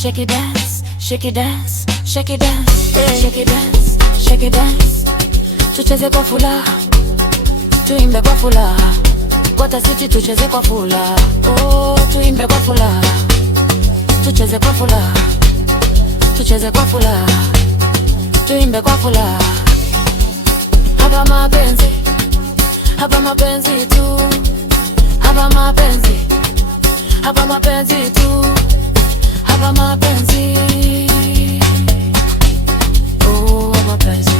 shake it dance, shake it dance, shake it dance, shake it dance, shake it dance. Tucheze kwa furaha, tuimbe kwa furaha, Kwata City tucheze kwa furaha. Oh, tuimbe kwa furaha, tucheze kwa furaha, tucheze kwa furaha, tuimbe kwa furaha. Hapa mapenzi, hapa mapenzi tu, hapa mapenzi, hapa mapenzi tu, hapa mapenzi. Oh, mapenzi.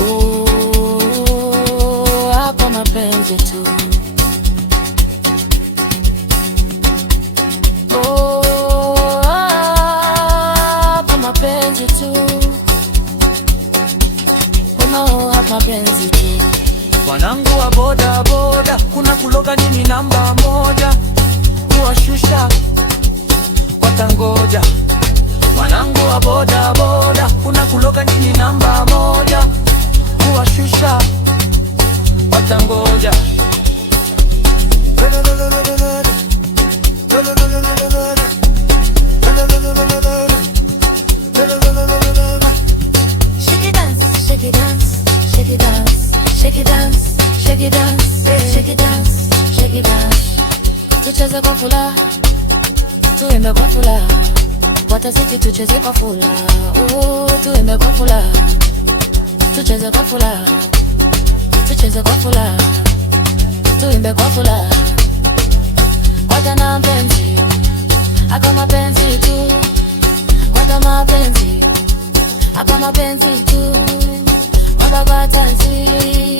Oh, hapa mapenzi tu. Oh, hapa mapenzi tu. Oh, hapa mapenzi tu. Wanangu wa boda boda, kuna kuloga nini namba moja, kuwashusha watangoja. Wanangu wa boda boda, kuna kuloga nini namba moja, kuwashusha watangoja. Shake it dance, shake it dance, shake it dance, shake it dance, shake it dance, shake it dance, shake it dance. Tucheze kwa furaha, tuimbe kwa furaha, Kwata City tucheze kwa furaha. Oh, tuimbe kwa furaha, tucheze kwa furaha, tucheze kwa furaha, tuimbe kwa furaha. Kwata na mpenzi, hapa mapenzi tu, Kwata mapenzi, hapa mapenzi tu, Kwata City.